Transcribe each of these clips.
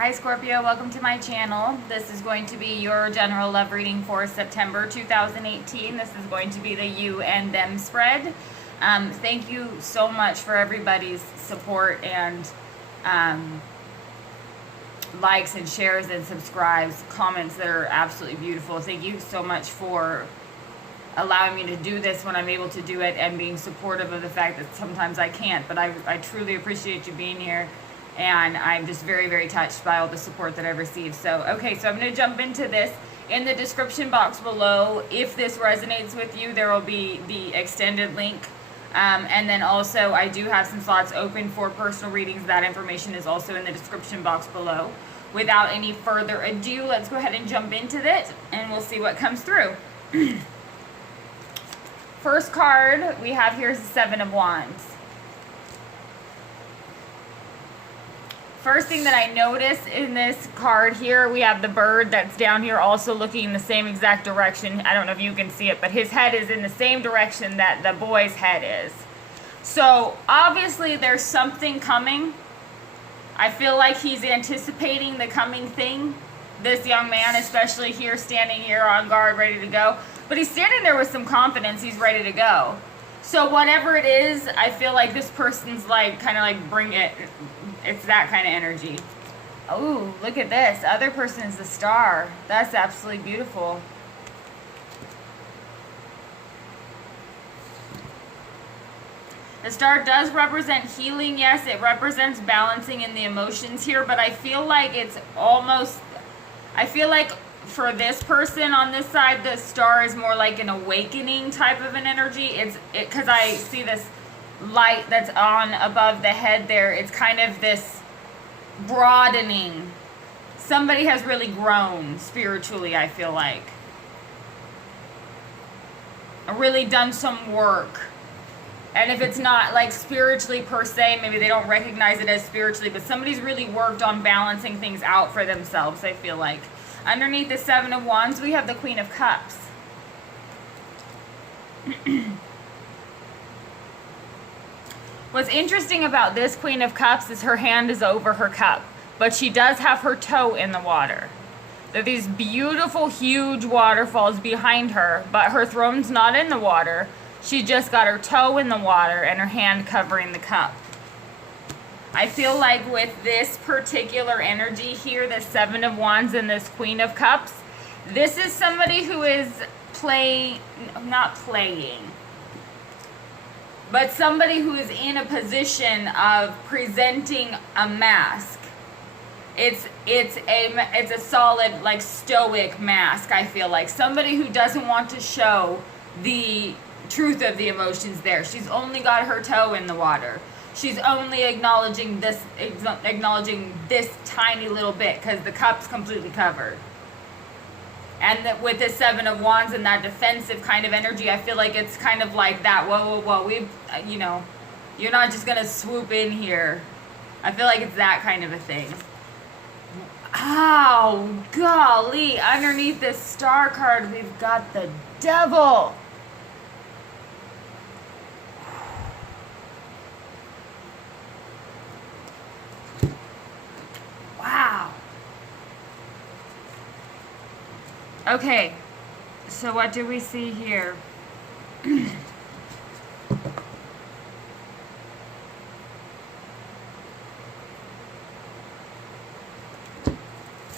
Hi Scorpio, welcome to my channel. This is going to be your general love reading for September 2018. This is going to be the you and them spread. Thank you so much for everybody's support and likes and shares and subscribes, comments that are absolutely beautiful. Thank you so much for allowing me to do this when I'm able to do it and being supportive of the fact that sometimes I can't, but I truly appreciate you being here. And I'm just very, very touched by all the support that I've received. So, okay, so I'm going to jump into this. In the description box below, if this resonates with you, there will be the extended link. And then also, I do have some slots open for personal readings. That information is also in the description box below. Without any further ado, let's go ahead and jump into it, and we'll see what comes through. First card we have here is the Seven of Wands. First thing that I notice in this card here, we have the bird that's down here also looking in the same exact direction. I don't know if you can see it, but his head is in the same direction that the boy's head is. So obviously there's something coming. I feel like he's anticipating the coming thing. This young man, especially here, standing here on guard, ready to go. But he's standing there with some confidence. He's ready to go. So whatever it is, I feel like this person's like, kind of like bring it. It's that kind of energy. Oh, look at this. The other person is the star. That's absolutely beautiful. The star does represent healing. Yes, it represents balancing in the emotions here, but I feel like it's almost, I feel like for this person on this side, the star is more like an awakening type of an energy. Because I see this light that's on above the head there. It's kind of this broadening. Somebody has really grown spiritually, I feel like. Really done some work. And if it's not like spiritually per se, maybe they don't recognize it as spiritually, but somebody's really worked on balancing things out for themselves, I feel like. Underneath the Seven of Wands, we have the Queen of Cups. What's interesting about this Queen of Cups is her hand is over her cup, but she does have her toe in the water. There are these beautiful, huge waterfalls behind her, but her throne's not in the water. She just got her toe in the water and her hand covering the cup. I feel like with this particular energy here, the Seven of Wands and this Queen of Cups, this is somebody who is not playing, but somebody who is in a position of presenting a mask. It's a solid, like, stoic mask, I feel like. Somebody who doesn't want to show the truth of the emotions there. She's only got her toe in the water. She's only acknowledging this tiny little bit because the cup's completely covered. And with the Seven of Wands and that defensive kind of energy, I feel like it's kind of like that. Whoa, you're not just gonna swoop in here. I feel like it's that kind of a thing. Ow, golly! Underneath this star card, we've got the Devil. Wow. Okay, so what do we see here?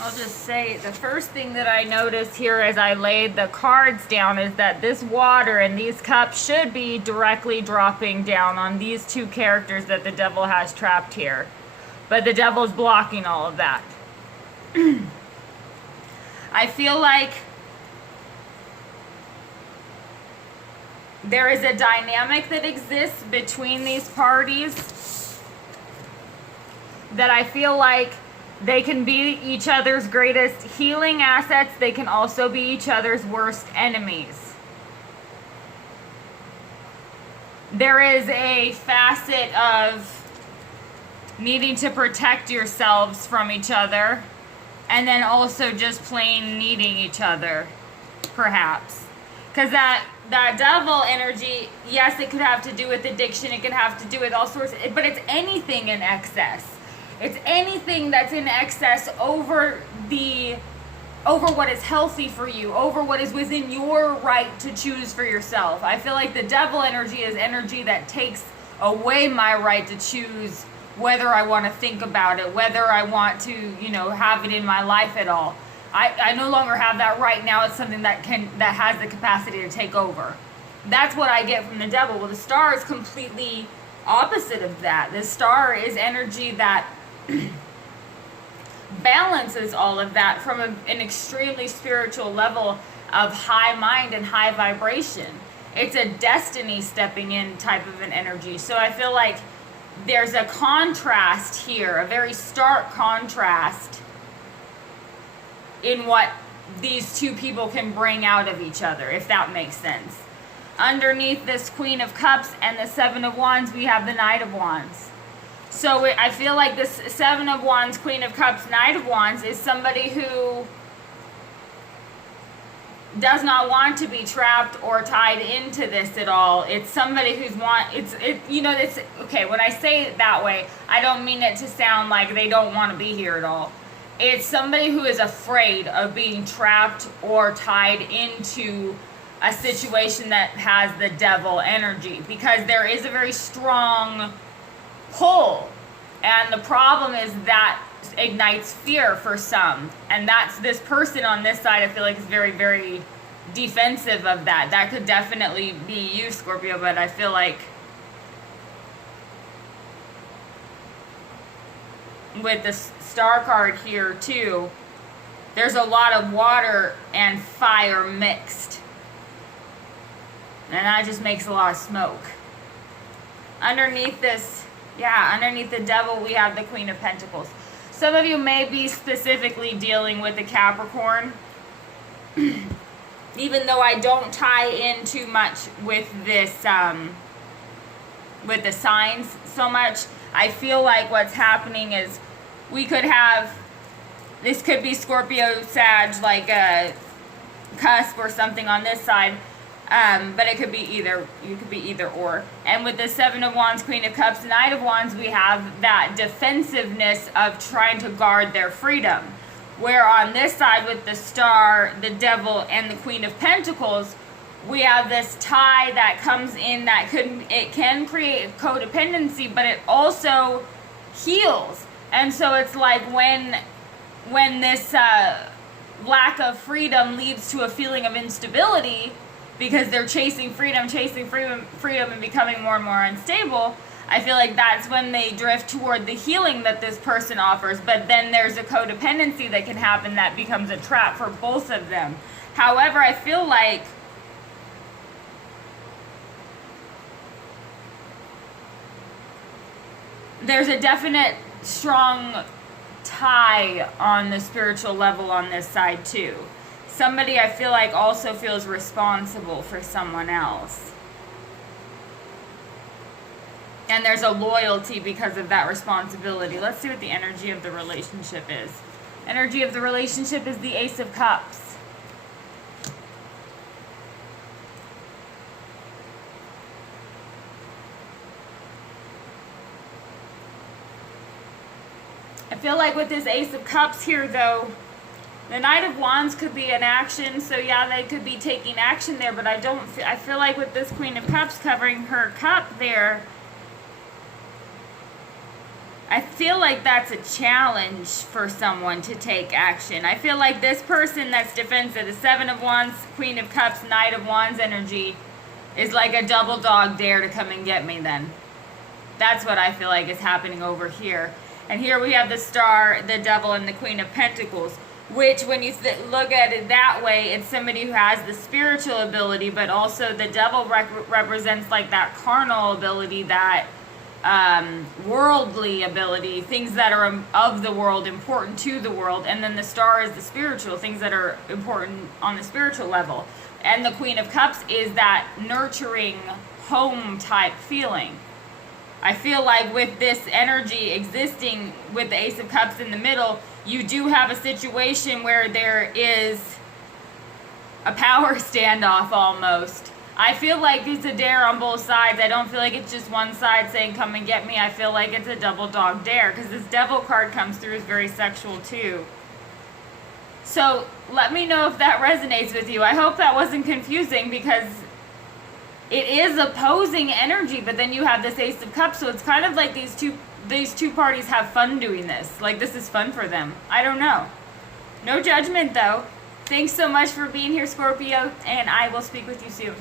I'll just say the first thing that I noticed here as I laid the cards down is that this water and these cups should be directly dropping down on these two characters that the devil has trapped here. But the devil's blocking all of that. I feel like there is a dynamic that exists between these parties that I feel like they can be each other's greatest healing assets. They can also be each other's worst enemies. There is a facet of needing to protect yourselves from each other, and then also just plain needing each other, perhaps. Because that devil energy, yes, it could have to do with addiction, it could have to do with all sorts of, but it's anything in excess. It's anything that's in excess over what is healthy for you, over what is within your right to choose for yourself. I feel like the devil energy is energy that takes away my right to choose whether I want to think about it, whether I want to, have it in my life at all. I no longer have that right now. It's something that has the capacity to take over. That's what I get from the devil. Well, the star is completely opposite of that. The star is energy that balances all of that from an extremely spiritual level of high mind and high vibration. It's a destiny stepping in type of an energy. So I feel like there's a contrast here, a very stark contrast in what these two people can bring out of each other, if that makes sense. Underneath this Queen of Cups and the Seven of Wands, we have the Knight of Wands. So I feel like this Seven of Wands, Queen of Cups, Knight of Wands is somebody who does not want to be trapped or tied into this at all. It's somebody who's it's okay, when I say it that way, I don't mean it to sound like they don't want to be here at all. It's somebody who is afraid of being trapped or tied into a situation that has the devil energy, because there is a very strong pull, and the problem is that ignites fear for some, and that's this person on this side. I feel like is very, very defensive of that. That could definitely be you, Scorpio, but I feel like with the star card here too, there's a lot of water and fire mixed, and that just makes a lot of smoke. Underneath the devil, we have the Queen of Pentacles. Some of you may be specifically dealing with the Capricorn, even though I don't tie in too much with this, with the signs so much. I feel like what's happening is this could be Scorpio, Sag, like a cusp or something on this side. But it could be either. You could be either or. And with the Seven of Wands, Queen of Cups, Knight of Wands, we have that defensiveness of trying to guard their freedom. Where on this side with the Star, the Devil, and the Queen of Pentacles, we have this tie that comes in that can create codependency, but it also heals. And so it's like when this lack of freedom leads to a feeling of instability, because they're chasing freedom, and becoming more and more unstable, I feel like that's when they drift toward the healing that this person offers. But then there's a codependency that can happen that becomes a trap for both of them. However, I feel like there's a definite strong tie on the spiritual level on this side too. Somebody I feel like also feels responsible for someone else. And there's a loyalty because of that responsibility. Let's see what the energy of the relationship is. Energy of the relationship is the Ace of Cups. I feel like with this Ace of Cups here, though, the Knight of Wands could be an action, so yeah, they could be taking action there, but I feel like with this Queen of Cups covering her cup there, I feel like that's a challenge for someone to take action. I feel like this person that's defensive, the Seven of Wands, Queen of Cups, Knight of Wands energy, is like a double dog dare to come and get me then. That's what I feel like is happening over here. And here we have the Star, the Devil, and the Queen of Pentacles. Which, when you look at it that way, it's somebody who has the spiritual ability, but also the devil represents like that carnal ability, that worldly ability, things that are of the world, important to the world. And then the Star is the spiritual, things that are important on the spiritual level. And the Queen of Cups is that nurturing home type feeling. I feel like with this energy existing with the Ace of Cups in the middle, you do have a situation where there is a power standoff almost I feel like it's a dare on both sides. I don't feel like it's just one side saying come and get me. I feel like it's a double dog dare because this devil card comes through is very sexual too. So let me know if that resonates with you. I hope that wasn't confusing because it is opposing energy, but then you have this Ace of Cups, so it's kind of like these two parties have fun doing this. Like this is fun for them. I don't know. No judgment though. Thanks so much for being here, Scorpio, and I will speak with you soon.